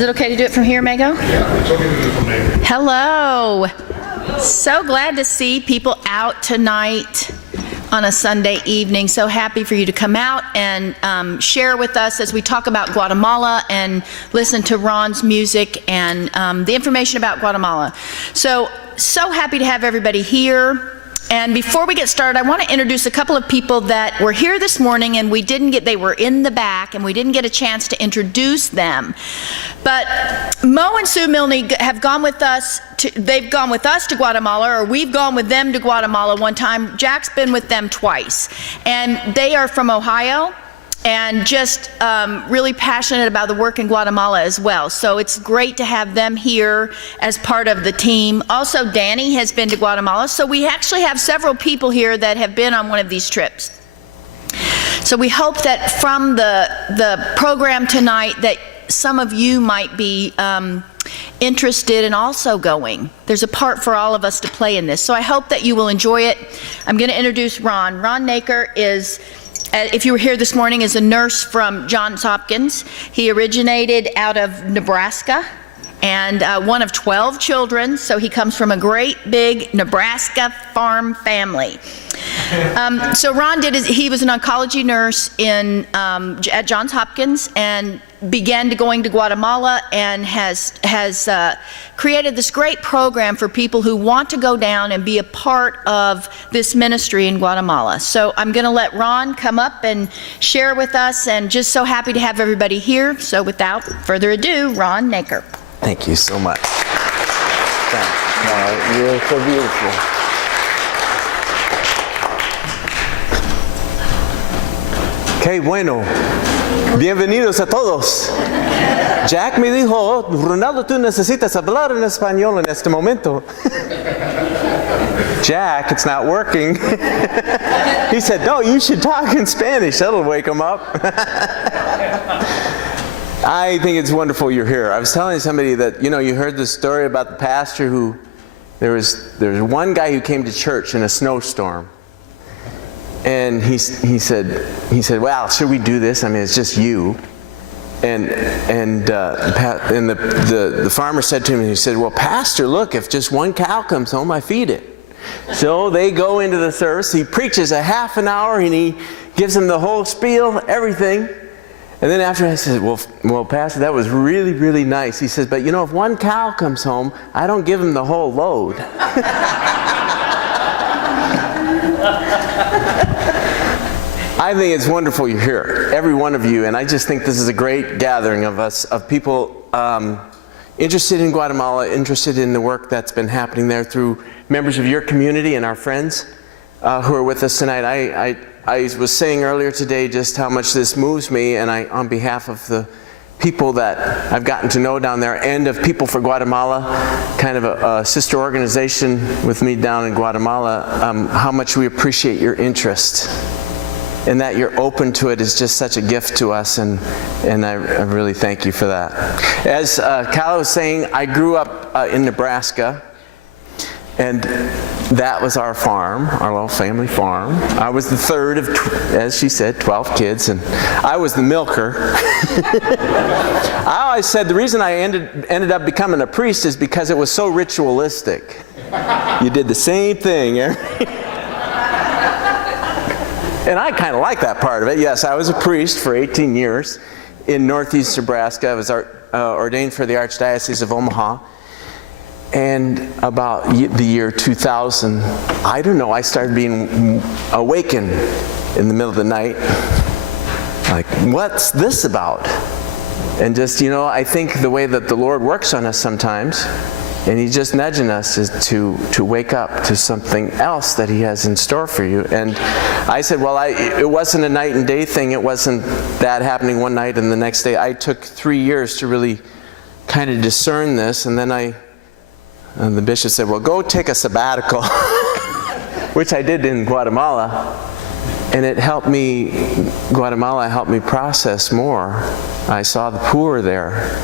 Is it okay to do it from here, Mago? Yeah, it's okay to do it from there. Hello. So glad to see people out tonight on a Sunday evening. So happy for you to come out and share with us as we talk about Guatemala and listen to Ron's music and the information about Guatemala. So happy to have everybody here. And before we get started, I want to introduce a couple of people that were here this morning and they were in the back and we didn't get a chance to introduce them. But Mo and Sue Milne have gone with us they've gone with us to Guatemala, or we've gone with them to Guatemala one time. Jack's been with them twice. And they are from Ohio and just really passionate about the work in Guatemala as well. So it's great to have them here as part of the team. Also, Danny has been to Guatemala, so we actually have several people here that have been on one of these trips. So we hope that from the program tonight that some of you might be interested in also going. There's a part for all of us to play in this. So I hope that you will enjoy it. I'm going to introduce Ron. Ron Naker is, if you were here this morning, is a nurse from Johns Hopkins. He originated out of Nebraska and one of 12 children, so he comes from a great big Nebraska farm family. So Ron he was an oncology nurse at Johns Hopkins and began going to Guatemala and has created this great program for people who want to go down and be a part of this ministry in Guatemala. So I'm going to let Ron come up and share with us, and just so happy to have everybody here. So without further ado, Ron Naker. Thank you so much. Thanks. You're so beautiful. Okay, bueno. Bienvenidos a todos. Jack me dijo, Ronaldo, tú necesitas hablar en español en este momento. Jack, it's not working. He said, no, you should talk in Spanish. That'll wake him up. I think it's wonderful you're here. I was telling somebody that, you heard the story about the pastor who, there was one guy who came to church in a snowstorm. And he said, well, should we do this? I mean, it's just you. And the farmer said to him, he said, well, Pastor, look, if just one cow comes home, I feed it. So they go into the service. He preaches a half an hour, and he gives them the whole spiel, everything. And then after I said, well, Pastor, that was really, really nice. He says, but if one cow comes home, I don't give him the whole load. I think it's wonderful you're here, every one of you, and I just think this is a great gathering of us, of people interested in Guatemala, interested in the work that's been happening there through members of your community and our friends who are with us tonight. I was saying earlier today just how much this moves me, and on behalf of the people that I've gotten to know down there and of People for Guatemala, kind of a sister organization with me down in Guatemala, how much we appreciate your interest. And that you're open to it is just such a gift to us, and I really thank you for that. As Kala was saying, I grew up in Nebraska, and that was our farm, our little family farm. I was the third of, as she said, 12 kids, and I was the milker. I always said the reason I ended up becoming a priest is because it was so ritualistic. You did the same thing. And I kind of like that part of it. Yes, I was a priest for 18 years in northeast Nebraska. I was ordained for the Archdiocese of Omaha. And about the year 2000, I don't know, I started being awakened in the middle of the night. Like, what's this about? And just, I think the way that the Lord works on us sometimes, and He's just nudging us is to wake up to something else that He has in store for you. And I said, well, it wasn't a night and day thing. It wasn't that happening one night and the next day. I took 3 years to really kind of discern this. And then the bishop said, well, go take a sabbatical, which I did in Guatemala. And it helped me, Guatemala helped me process more. I saw the poor there.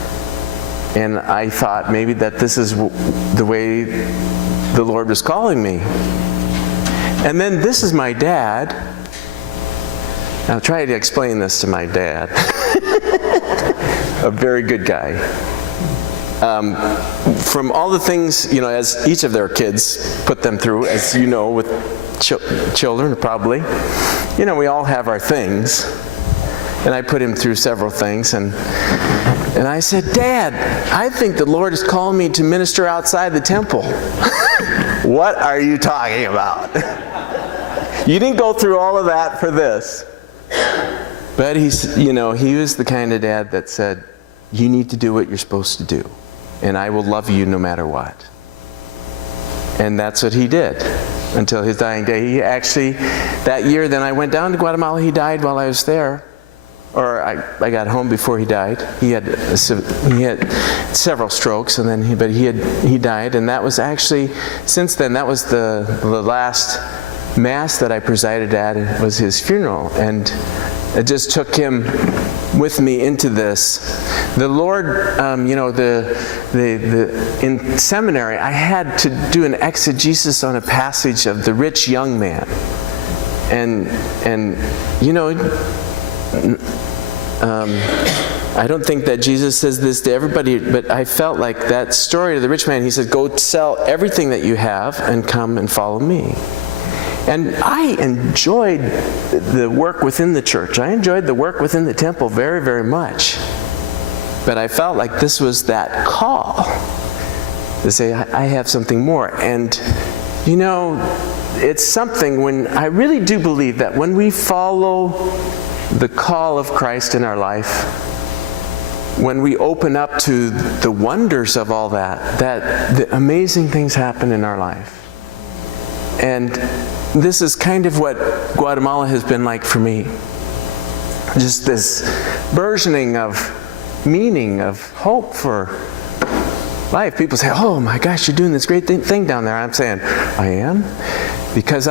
And I thought maybe that this is the way the Lord was calling me. And then this is my dad. I'll try to explain this to my dad. A very good guy. from all the things, as each of their kids put them through, as you know, with children probably, we all have our things. And I put him through several things, and I said, Dad, I think the Lord has called me to minister outside the temple. What are you talking about? You didn't go through all of that for this. But he was the kind of dad that said, you need to do what you're supposed to do, and I will love you no matter what. And that's what he did until his dying day. He actually, that year, then I went down to Guatemala. He died while I was there. Or I got home before he died. He had several strokes, and then he died. And that was actually, since then, that was the last Mass that I presided at. It was his funeral, and it just took him with me into this. The Lord, in seminary, I had to do an exegesis on a passage of the rich young man, and I don't think that Jesus says this to everybody, but I felt like that story of the rich man. He said, go sell everything that you have and come and follow me. And I enjoyed the work within the church. I enjoyed the work within the temple very, very much. But I felt like this was that call to say, I have something more. And, it's something when I really do believe that when we follow the call of Christ in our life, when we open up to the wonders of all that the amazing things happen in our life. And this is kind of what Guatemala has been like for me. Just this burgeoning of meaning, of hope for life. People say, oh my gosh, you're doing this great thing down there. I'm saying, I am? Because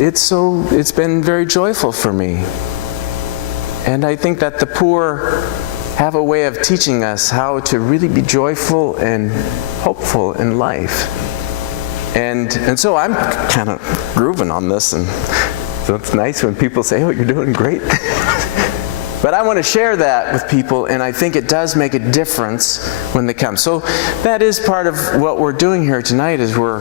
it's been very joyful for me. And I think that the poor have a way of teaching us how to really be joyful and hopeful in life. And so I'm kind of grooving on this, and so it's nice when people say, oh, you're doing great. But I want to share that with people, and I think it does make a difference when they come. So that is part of what we're doing here tonight, is we're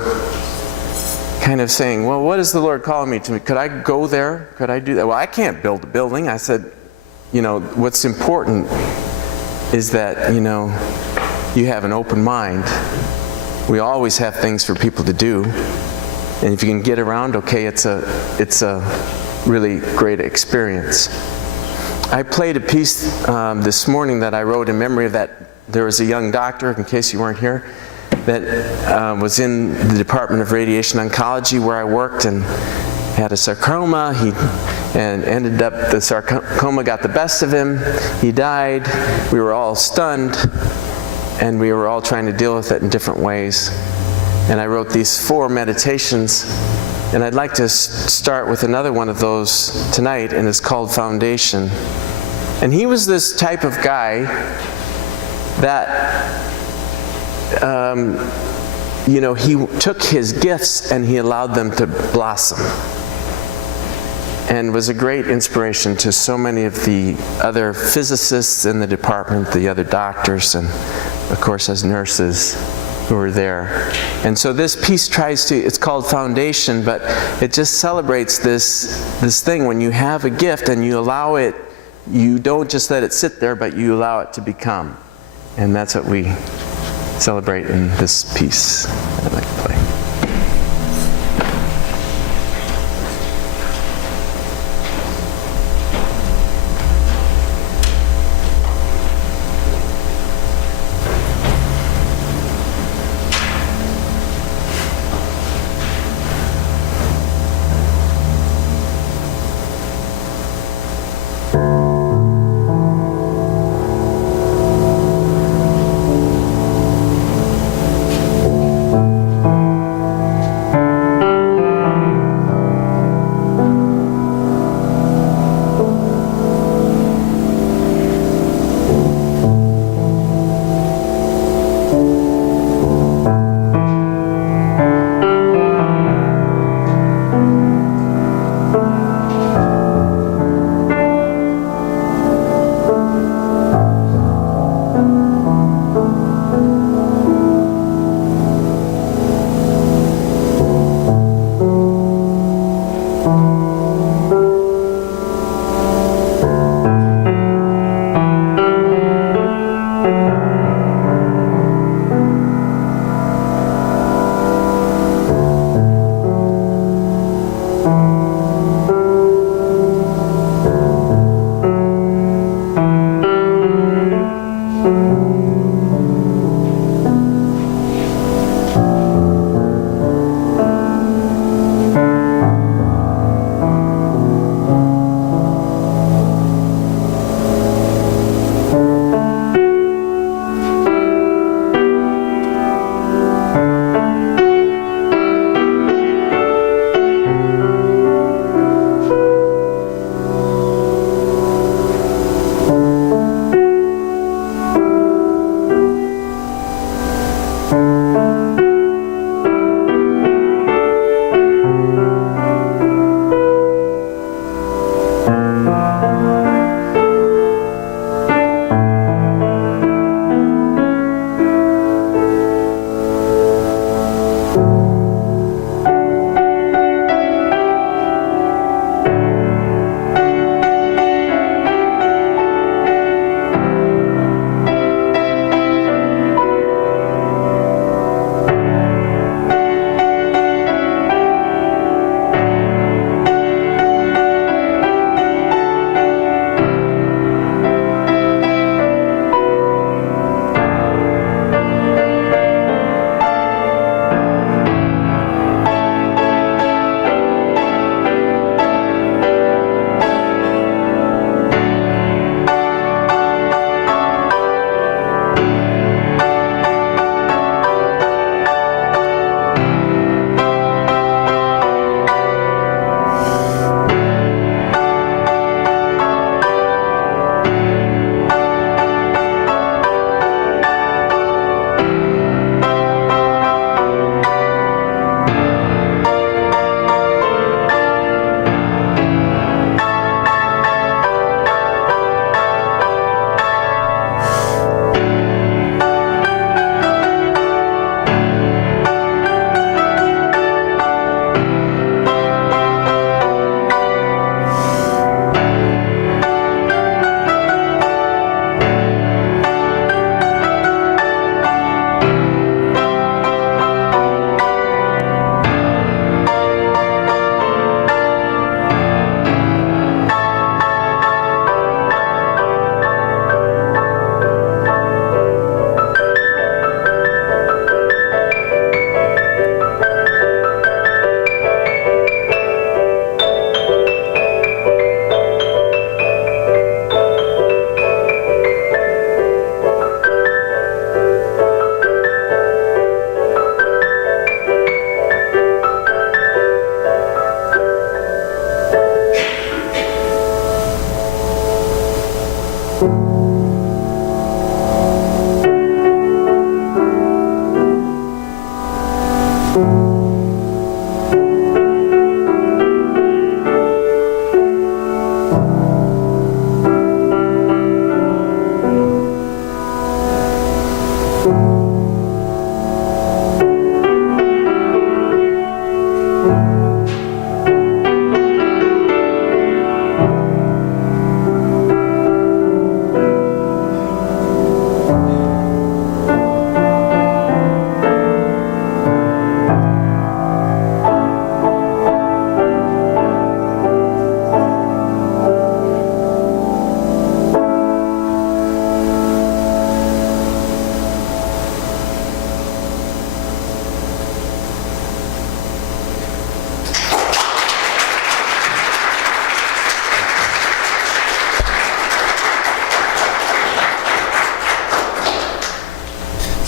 kind of saying, well, what is the Lord calling me to? Could I go there? Could I do that? Well, I can't build a building. I said, what's important is that, you have an open mind. We always have things for people to do. And if you can get around, okay, it's a really great experience. I played a piece this morning that I wrote in memory of that. There was a young doctor, in case you weren't here, that was in the Department of Radiation Oncology where I worked, and had a sarcoma. And ended up, the sarcoma got the best of him. He died. We were all stunned, and we were all trying to deal with it in different ways. And I wrote these 4 meditations, and I'd like to start with another one of those tonight, and it's called Foundation. And he was this type of guy that he took his gifts and he allowed them to blossom, and was a great inspiration to so many of the other physicists in the department, the other doctors, and of course as nurses who were there. And so this piece it's called Foundation, but it just celebrates this thing when you have a gift and you allow it, you don't just let it sit there, but you allow it to become. And that's what we celebrate in this piece I'd like to play.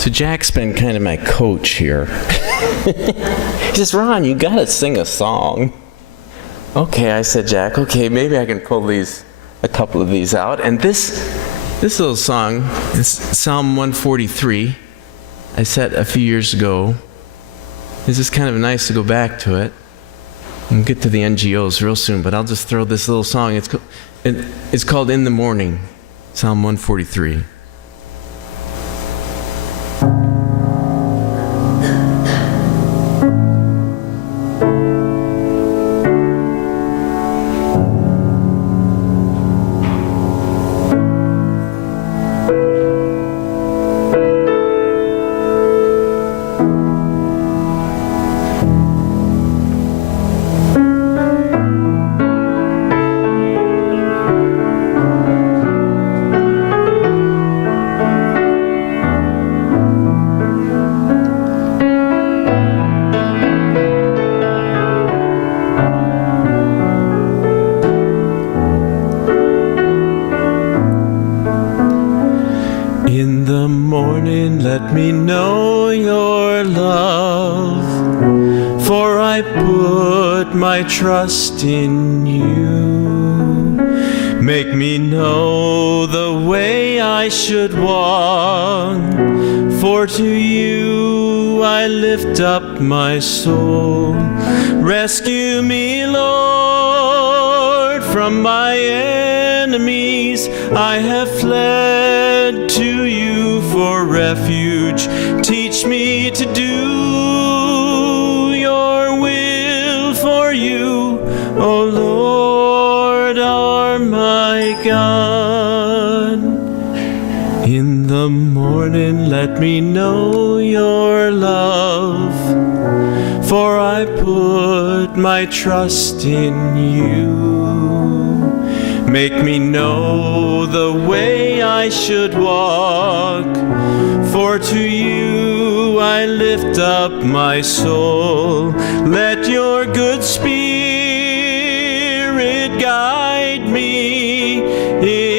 So Jack's been kind of my coach here. He says, Ron, you gotta sing a song. Okay, I said, Jack, okay, maybe I can pull a couple of these out. And this little song is Psalm 143. I set a few years ago. This is kind of nice to go back to it. We'll get to the NGOs real soon, but I'll just throw this little song. It's called In the Morning, Psalm 143. Let me know your love, for I put my trust in you. Make me know the way I should walk, for to you I lift up my soul. Rescue me, Lord, from my enemies. I have fled to you for refuge. Teach me to do your will, for you, O Lord, are my God. In the morning let me know your love, for I put my trust in you. Make me know the way I should walk, for to you I lift up my soul. Let your good spirit guide me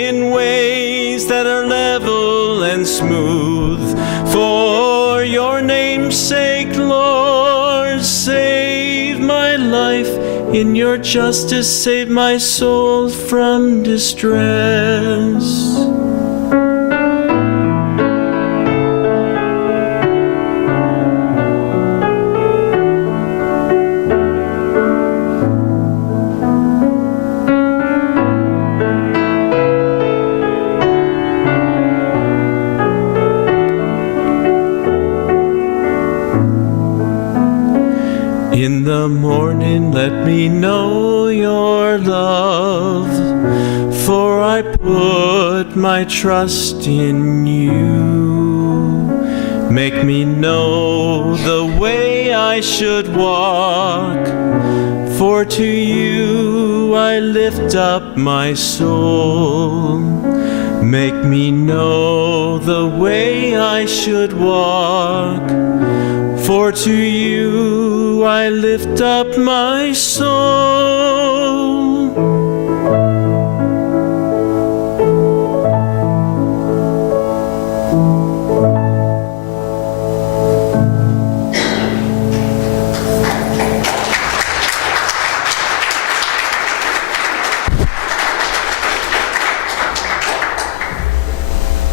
in ways that are level and smooth. For your name's sake, Lord, save my life. In your justice, save my soul from distress. In the morning let me know your love, for I put my trust in you. Make me know the way I should walk, for to you I lift up my soul. Make me know the way I should walk, for to you I lift up my soul.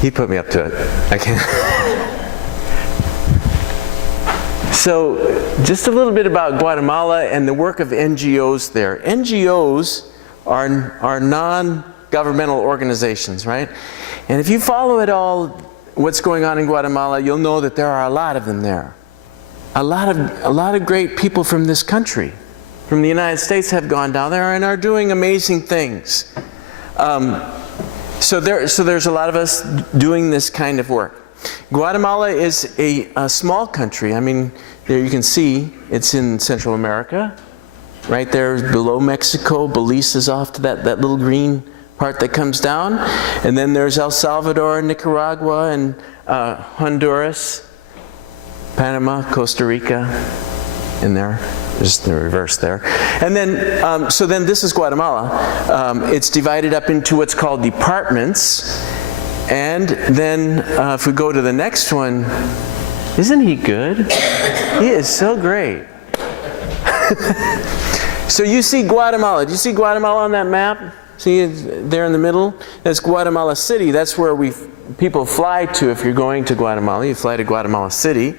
He put me up to it. I can't. So, just a little bit about Guatemala and the work of NGOs there. NGOs are non-governmental organizations, right? And if you follow it all, what's going on in Guatemala, you'll know that there are a lot of them there. A lot of great people from this country, from the United States, have gone down there and are doing amazing things. So there's a lot of us doing this kind of work. Guatemala is a small country. I mean, there you can see it's in Central America. Right there below Mexico, Belize is off to that little green part that comes down. And then there's El Salvador, Nicaragua, and Honduras, Panama, Costa Rica, in there. Just the reverse there. And then, so then this is Guatemala. It's divided up into what's called departments. And then if we go to the next one, isn't he good? He is so great. So you see Guatemala. Do you see Guatemala on that map? See it there in the middle? That's Guatemala City. That's where people fly to if you're going to Guatemala. You fly to Guatemala City.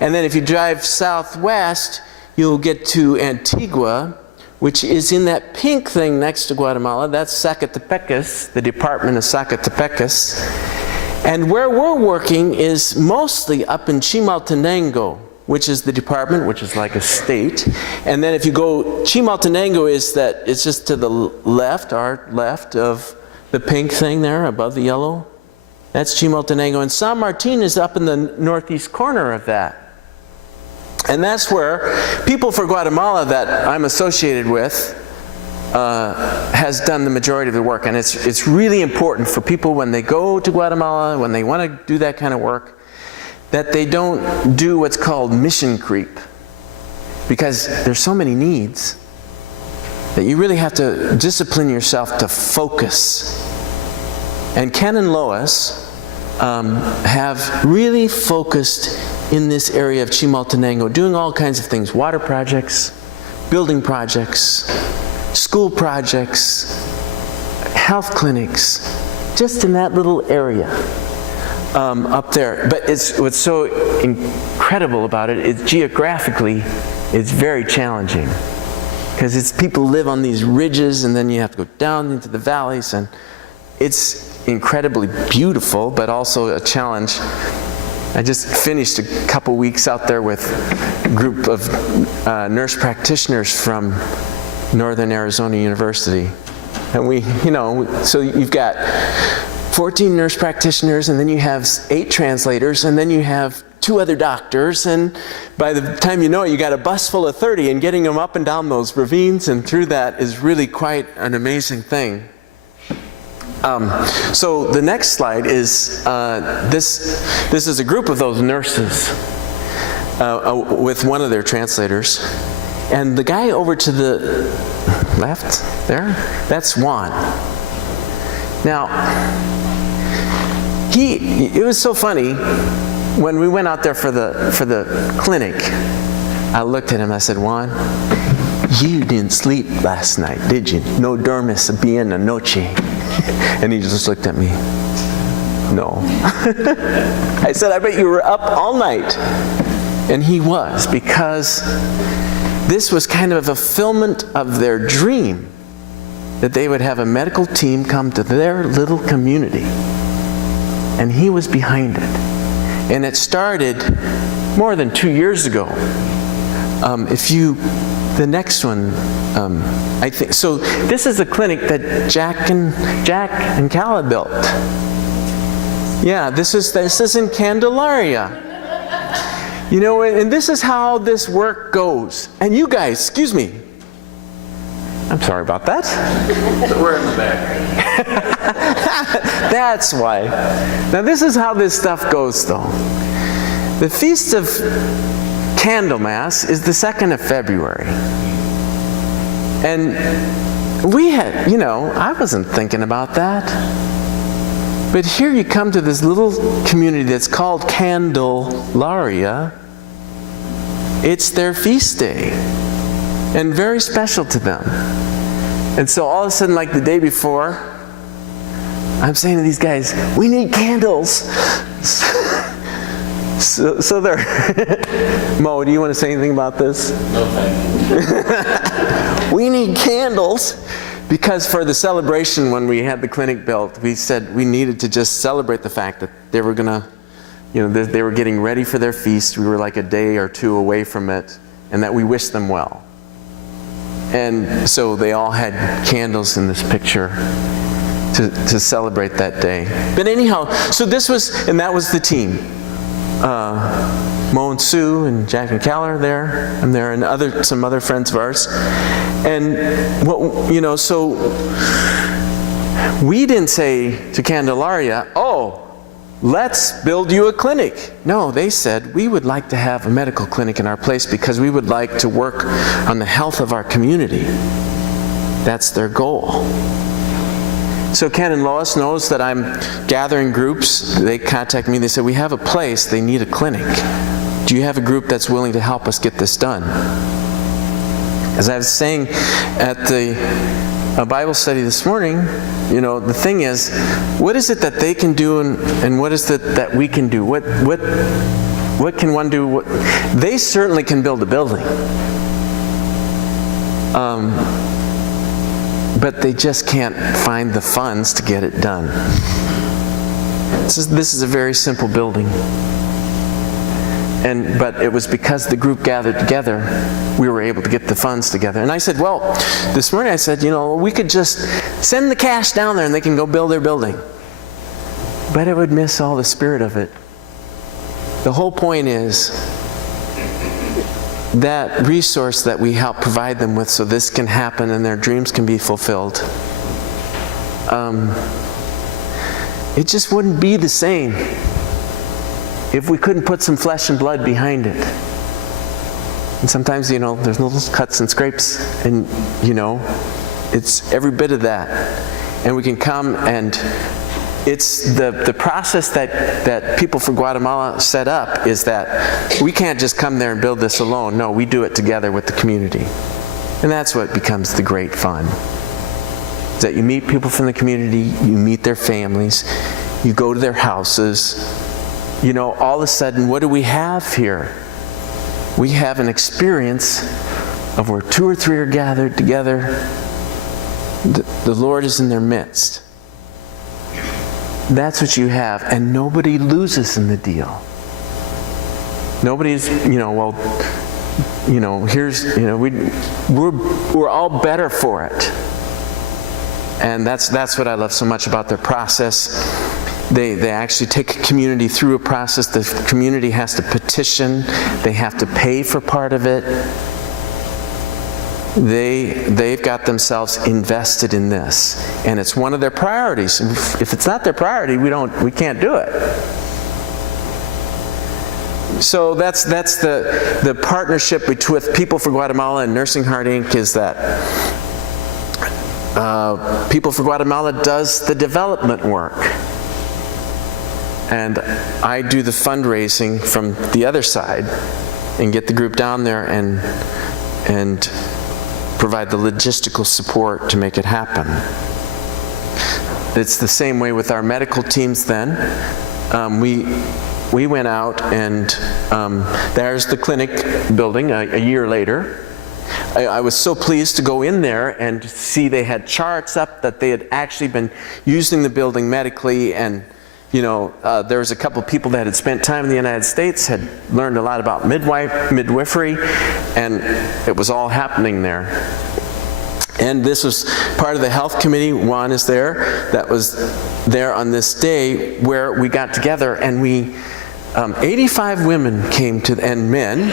And then if you drive southwest, you'll get to Antigua, which is in that pink thing next to Guatemala. That's Zacatepecas, the department of Zacatepecas. And where we're working is mostly up in Chimaltenango, which is the department, which is like a state. And then if you go, Chimaltenango it's just to the left, our left of the pink thing there above the yellow. That's Chimaltenango. And San Martin is up in the northeast corner of that. And that's where People for Guatemala that I'm associated with has done the majority of the work. And it's really important for people when they go to Guatemala, when they want to do that kind of work, that they don't do what's called mission creep. Because there's so many needs that you really have to discipline yourself to focus. And Ken and Lois have really focused in this area of Chimaltenango, doing all kinds of things, water projects, building projects, school projects, health clinics, just in that little area up there. But what's so incredible about it is geographically, it's very challenging. Because people live on these ridges and then you have to go down into the valleys, and it's incredibly beautiful, but also a challenge. I just finished a couple weeks out there with a group of nurse practitioners from Northern Arizona University. And so you've got 14 nurse practitioners, and then you have 8 translators, and then you have 2 other doctors, and by the time you know it, you got a bus full of 30, and getting them up and down those ravines and through that is really quite an amazing thing. So the next slide is this is a group of those nurses with one of their translators, and the guy over to the left there, that's Juan. Now it was so funny when we went out there for the clinic. I looked at him, I said, Juan, you didn't sleep last night, did you? No dormis bien anoche. And he just looked at me. No. I said, I bet you were up all night. And he was, because this was kind of a fulfillment of their dream, that they would have a medical team come to their little community. And he was behind it. And it started more than 2 years ago. The next one, I think, so this is a clinic that Jack and Calla built. Yeah, this is in Candelaria. You know, and this is how this work goes. And you guys, excuse me. I'm sorry about that. We're in the back. That's why. Now this is how this stuff goes, though. The Feast of Candlemas is the 2nd of February. And we had, I wasn't thinking about that. But here you come to this little community that's called Candelaria. It's their feast day, and very special to them. And so all of a sudden, like the day before, I'm saying to these guys, we need candles. So they're... Mo, do you want to say anything about this? No, thank you. We need candles. Because for the celebration, when we had the clinic built, we said we needed to just celebrate the fact that they were going to, they were getting ready for their feast. We were like a day or two away from it, and that we wished them well. And so they all had candles in this picture to celebrate that day. But anyhow, so this was, and that was the team. Mo and Sue and Jack and Cal are there, and there, and some other friends of ours. And so we didn't say to Candelaria, "Oh, let's build you a clinic." No, they said, "We would like to have a medical clinic in our place because we would like to work on the health of our community." That's their goal. So Ken and Lois knows that I'm gathering groups. They contact me. They say, "We have a place. They need a clinic. Do you have a group that's willing to help us get this done?" As I was saying at the Bible study this morning, the thing is, what is it that they can do, and what is it that we can do? What can one do? They certainly can build a building. But they just can't find the funds to get it done. This is a very simple building. But it was because the group gathered together, we were able to get the funds together. And I said, well, this morning I said, we could just send the cash down there and they can go build their building. But it would miss all the spirit of it. The whole point is that resource that we help provide them with so this can happen and their dreams can be fulfilled. It just wouldn't be the same if we couldn't put some flesh and blood behind it. And sometimes, there's little cuts and scrapes, and, it's every bit of that. And we can come, and it's the process that People for Guatemala set up is that we can't just come there and build this alone. No, we do it together with the community. And that's what becomes the great fun. Is that you meet people from the community, you meet their families, you go to their houses. All of a sudden, what do we have here? We have an experience of where 2 or 3 are gathered together. The Lord is in their midst. That's what you have, and nobody loses in the deal. Nobody's, we're all better for it. And that's what I love so much about their process. They actually take a community through a process. The community has to petition. They have to pay for part of it. They've got themselves invested in this, and it's one of their priorities. If it's not their priority, we can't do it. So that's the partnership with People for Guatemala and Nursing Heart Inc. is that People for Guatemala does the development work. And I do the fundraising from the other side and get the group down there and provide the logistical support to make it happen. It's the same way with our medical teams then. We went out and there's the clinic building a year later. I was so pleased to go in there and see they had charts up that they had actually been using the building medically, and there was a couple of people that had spent time in the United States, had learned a lot about midwifery, and it was all happening there. And this was part of the health committee. Juan is there. That was there on this day where we got together, and 85 women came to, and men.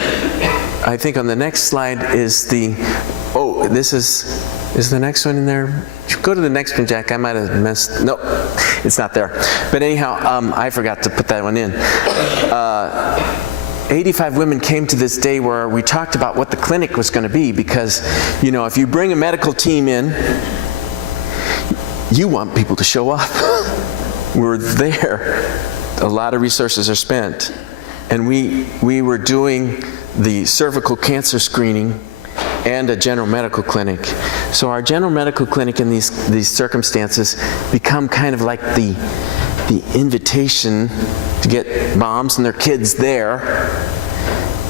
I think on the next slide is this is the next one in there? Go to the next one, Jack. I might have missed. Nope, it's not there. But anyhow, I forgot to put that one in. 85 women came to this day where we talked about what the clinic was going to be, because, if you bring a medical team in, you want people to show up. We're there. A lot of resources are spent. And we were doing the cervical cancer screening, and a general medical clinic. So our general medical clinic in these circumstances become kind of like the invitation to get moms and their kids there.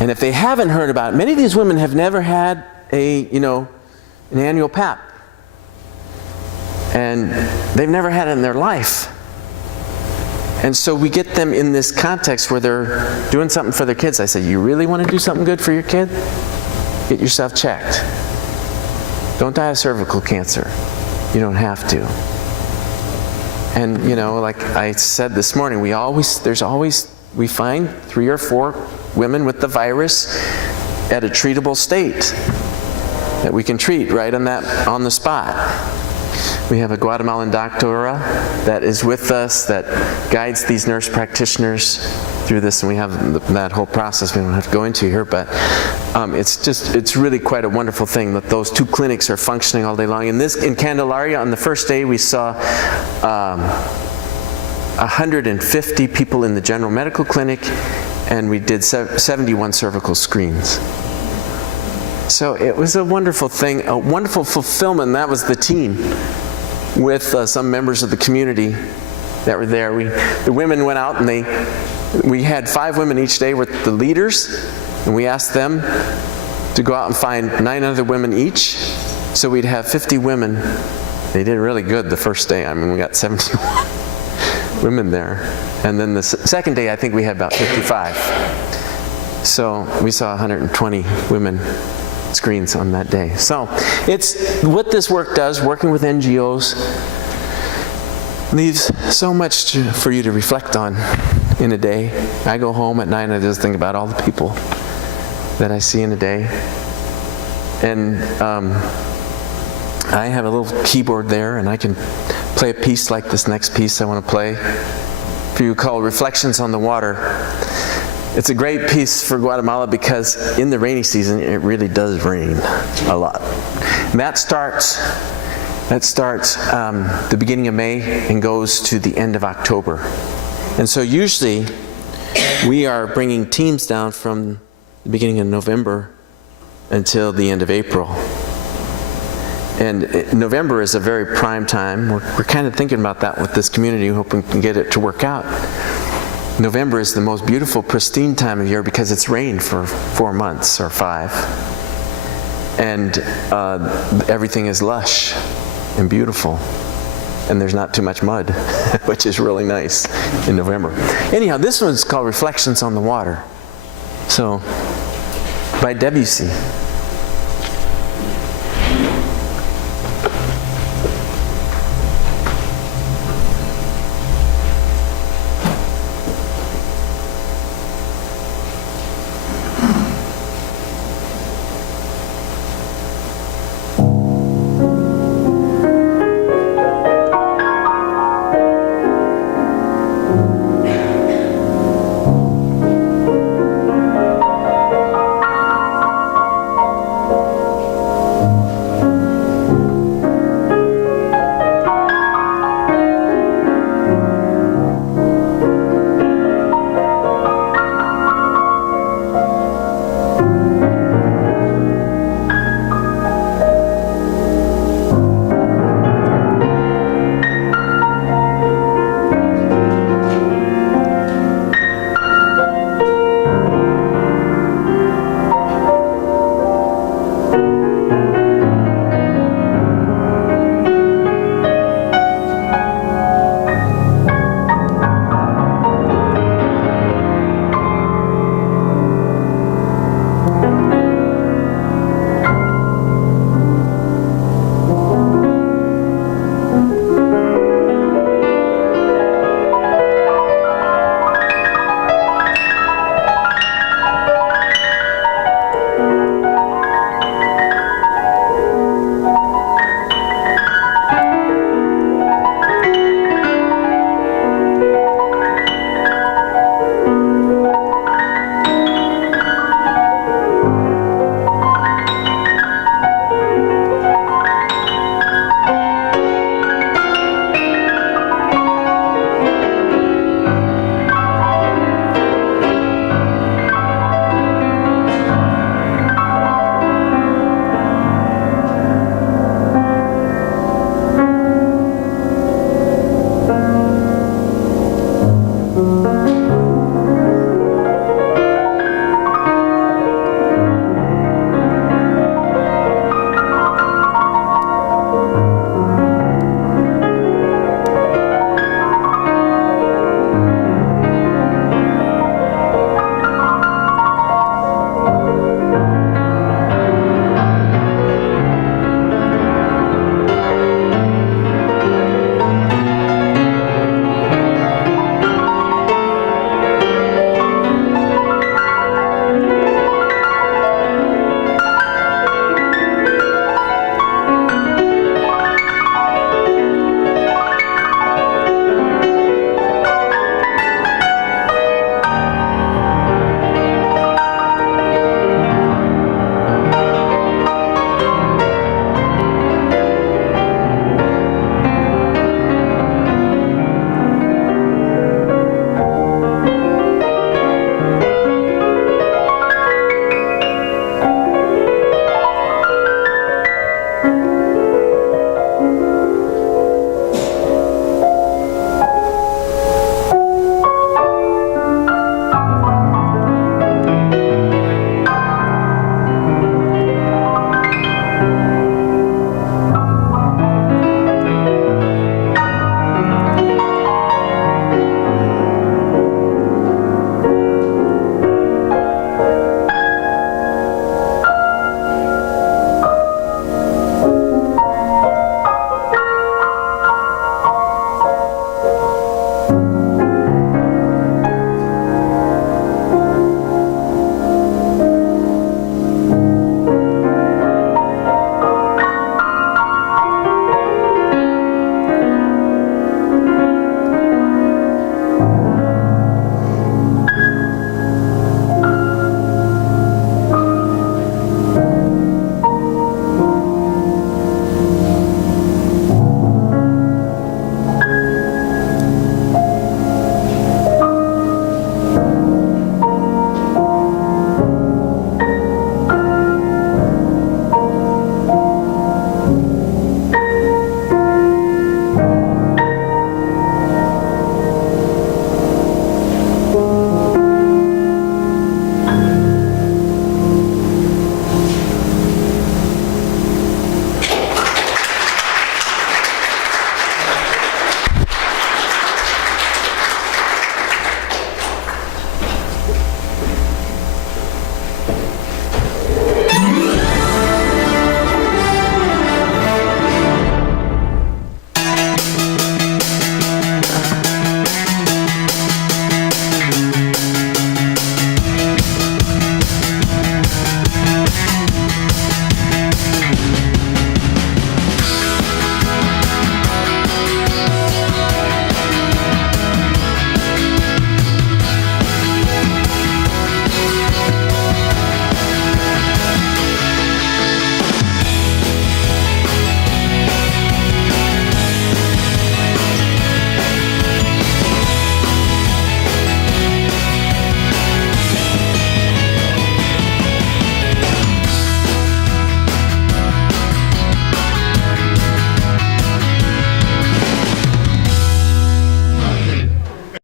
And if they haven't heard about it, many of these women have never had an annual PAP. And they've never had it in their life. And so we get them in this context where they're doing something for their kids. I said, you really want to do something good for your kid? Get yourself checked. Don't die of cervical cancer. You don't have to. And like I said this morning, we find 3 or 4 women with the virus at a treatable state that we can treat right on the spot. We have a Guatemalan doctora that is with us that guides these nurse practitioners through this, and we have that whole process we don't have to go into here, but it's really quite a wonderful thing that those 2 clinics are functioning all day long. In Candelaria, on the first day, we saw 150 people in the general medical clinic, and we did 71 cervical screens. So it was a wonderful thing, a wonderful fulfillment. That was the team with some members of the community that were there. The women went out, and we had 5 women each day with the leaders, and we asked them to go out and find 9 other women each, so we'd have 50 women. They did really good the first day. I mean, we got 71 women there. And then the second day, I think we had about 55. So we saw 120 women screens on that day. So it's what this work does, working with NGOs, leaves so much for you to reflect on in a day. I go home at night and I just think about all the people that I see in a day. And I have a little keyboard there, and I can play a piece like this next piece I want to play for you, called Reflections on the Water. It's a great piece for Guatemala because in the rainy season, it really does rain a lot. And that starts the beginning of May and goes to the end of October. And so usually we are bringing teams down from the beginning of November until the end of April. And November is a very prime time. We're kind of thinking about that with this community, hoping we can get it to work out. November is the most beautiful, pristine time of year because it's rained for 4 months or 5. And everything is lush and beautiful. And there's not too much mud, which is really nice in November. Anyhow, this one's called Reflections on the Water. So, by Debussy. you.